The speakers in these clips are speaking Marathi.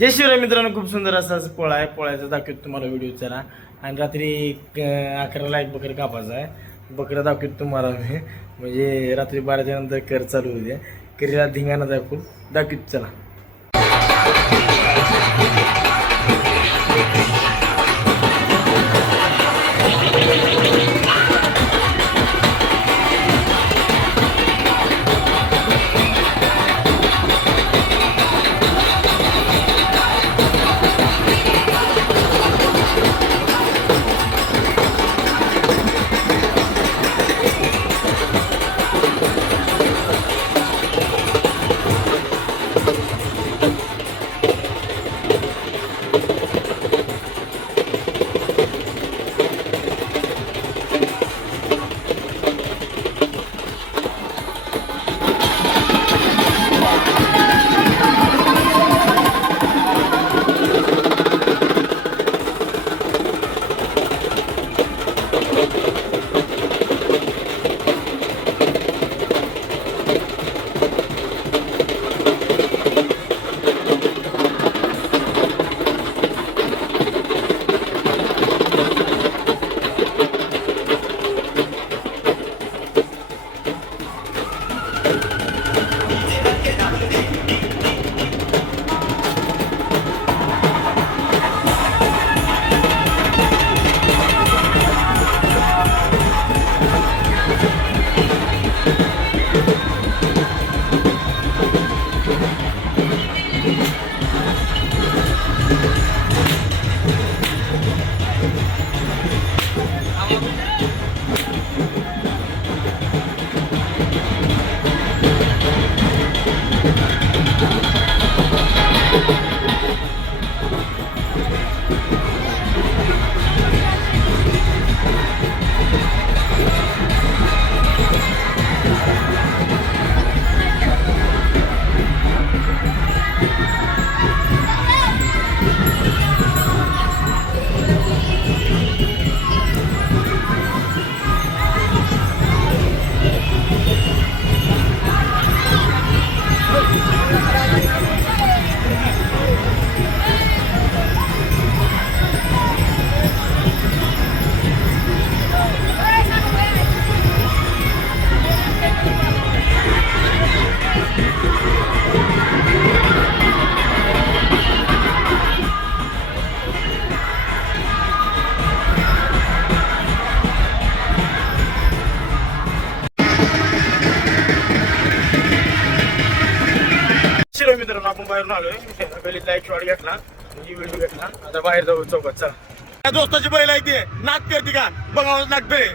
जय शिवराय मित्रांनो खूप सुंदर असा असं पोळा आहे. पोळ्याचा दाखवतो तुम्हाला व्हिडिओ चला आणि रात्री अकराला एक बकरं कापायचा आहे. बकरं दाखवत तुम्हाला मी. म्हणजे रात्री बाराच्या नंतर कर चालू होते द्या करीला धिंगाणा दाखवून दाखवत चला. बाहेरून आलोय. गलीतला एक शॉट घेतला. ही व्हिडिओ घेतला. आता बाहेर जाऊ चौकात चला. दोस्ताची बैल आहे ते. नाक करते का? बघावं लागतंय.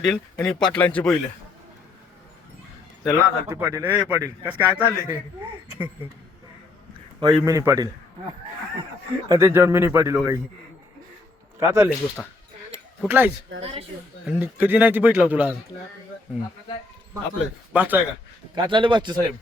पाटील आणि पाटलांची बैल. चला चालते पाटील. ए पाटील कस काय चालले बाई मिनी पाटील. त्यांच्यावर मिनी पाटील हो काही का चालले गोष्ट? कुठला आहेस? आणि कधी नाही ती भेटला तुला आज? हम्म. आपलं बाचा आहे का? का चालले बाचे साहेब?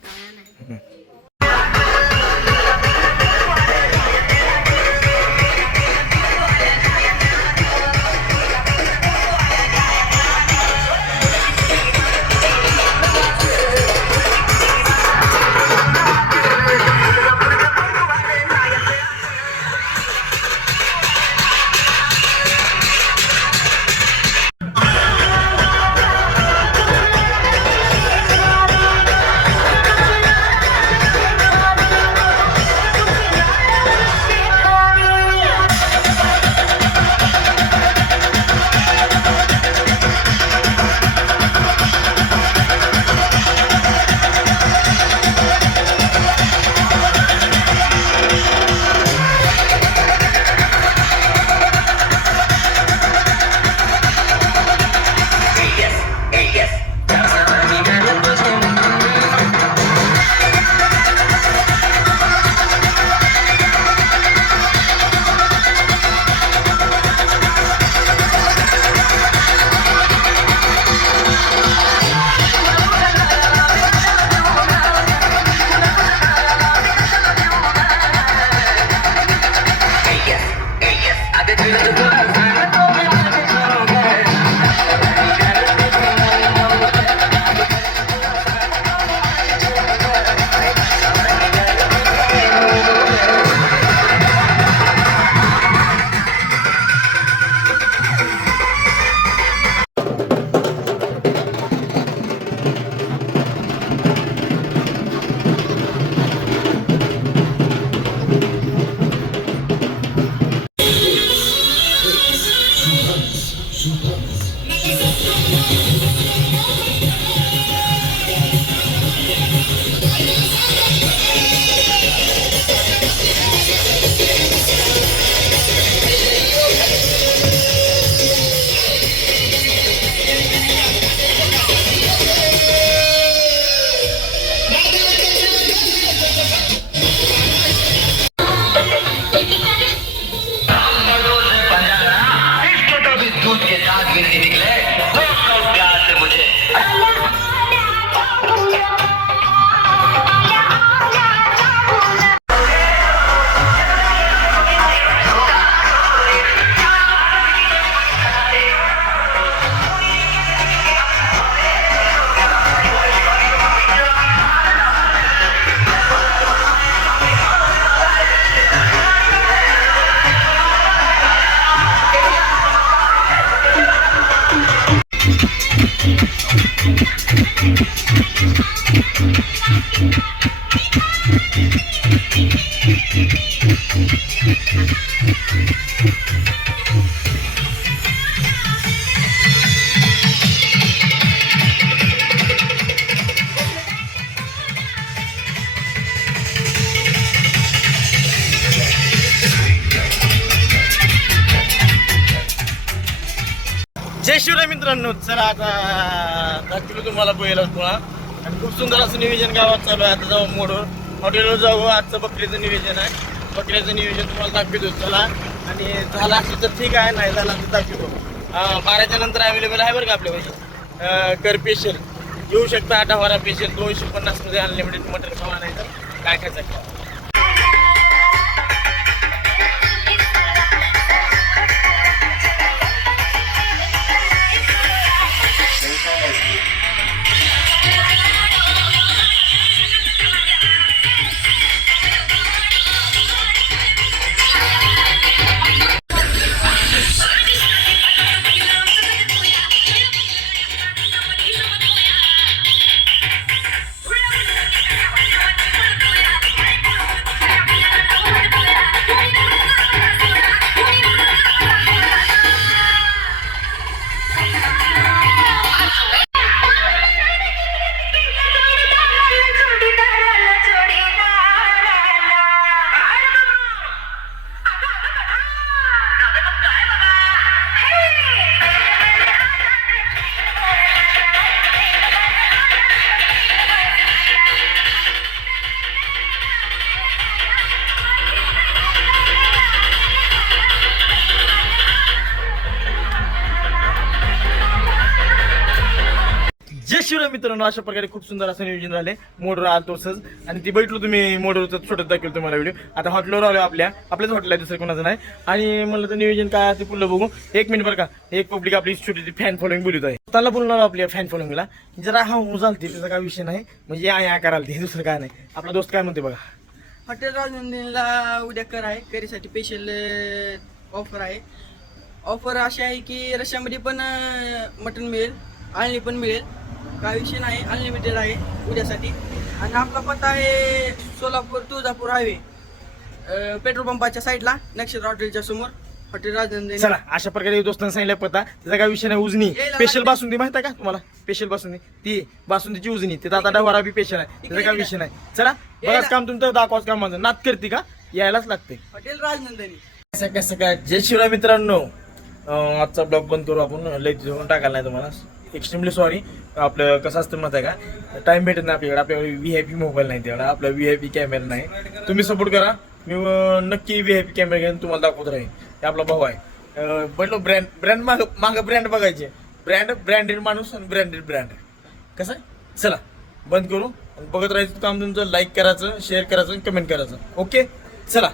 जय शिवराय मित्रांनो. चला आता दाखवलं तुम्हाला बैल थोडा आणि खूप सुंदर असं नियोजन गावात चालू आहे. आता जाऊ मोडवर हॉटेलवर जाऊ आजचं बकरीचं नियोजन आहे. बकऱ्याचं नियोजन तुम्हाला दाखवतो. चला. आणि झालं असं तर ठीक आहे नाही झालं तर दाखवतो. बाराच्या नंतर अवेलेबल आहे बरं का आपल्यापाशी कर पेशल येऊ शकता आठावारा पेशल दोनशे पन्नासमध्ये अनलिमिटेड मटन खावा नाही तर. काय खायचं तर मित्रांनो अशा प्रकारे खूप सुंदर असं नियोजन झाले मोटर आलतो सहज. आणि ती बैठलो तुम्ही मोटरचं छोटं दाखवलं तुम्हाला व्हिडिओ आता हॉटेलवर आलो आपल्या. आपल्याच हॉटेल आहे दुसरं कोणाचं नाही. आणि म्हणलं तर नियोजन काय ते पुढलं बघू. एक मिनिट बरं का. एक पब्लिक आपली छोटी फॅन फॉलोइंग बोलत आहे. त्याला बोलणार आपल्या फॅन फॉलोइंगला जरा हा चालते त्याचा काय विषय नाही. म्हणजे या या करायला ते दुसरं काय नाही. आपला दोस्त काय म्हणते बघा. हॉटेल राजनंदिनीला उद्या कर आहे. करीसाठी स्पेशल ऑफर आहे. ऑफर अशी आहे की रश्यामध्ये पण मटन मिळेल. आळणी पण मिळेल. काय विषय नाही अनलिमिटेड आहे उद्यासाठी. आणि आपला पत्ता आहे सोलापूर तुळजापूर हायवे पेट्रोल पंपाच्या साईडला नक्षत्र हॉटेलच्या समोर हॉटेल राजनंदिनी चला अशा प्रकारे दोस्तांना सांगितलं पता त्याचा काय विषय नाही उजनी. यायला स्पेशल लागते. बासुंदी माहीत आहे का तुम्हाला? स्पेशल बासुंदी. ती बासुंदीची उजनी. ते दादा डवारा बी स्पेशल आहे. त्याचा काय विषय नाही. चला बघाच यायला. काम तुमचं दाखवाच काम माझं. नात करते का? यायलाच लागते. हॉटेल राजनंदिनी सकाळ सकाळ जय शिवराय मित्रांनो. अं, आजचा ब्लॉग बंद करू आपण. लई घेऊन टाकायला नाही तुम्हाला. एक्स्ट्रीमली सॉरी आपलं कसं असतं माहिती आहे का? टाईम भेटत नाही आपल्याकडे. आपल्याकडे व्ही आय पी मोबाईल नाही तेवढा. आपला व्ही आय पी कॅमेरा नाही. तुम्ही सपोर्ट करा. मी नक्की व्ही आय पी कॅमेरा घेऊन तुम्हाला दाखवत राहील हे आपला भाऊ आहे. अं, ब्रँड ब्रँड माग मागं ब्रँड बघायचे. ब्रँड ब्रँडेड माणूस आणि ब्रँडेड ब्रँड कसं आहे? चला बंद करू. आणि बघत राहायचं काम तुमचं लाईक करायचं शेअर करायचं कमेंट करायचं. ओके चला.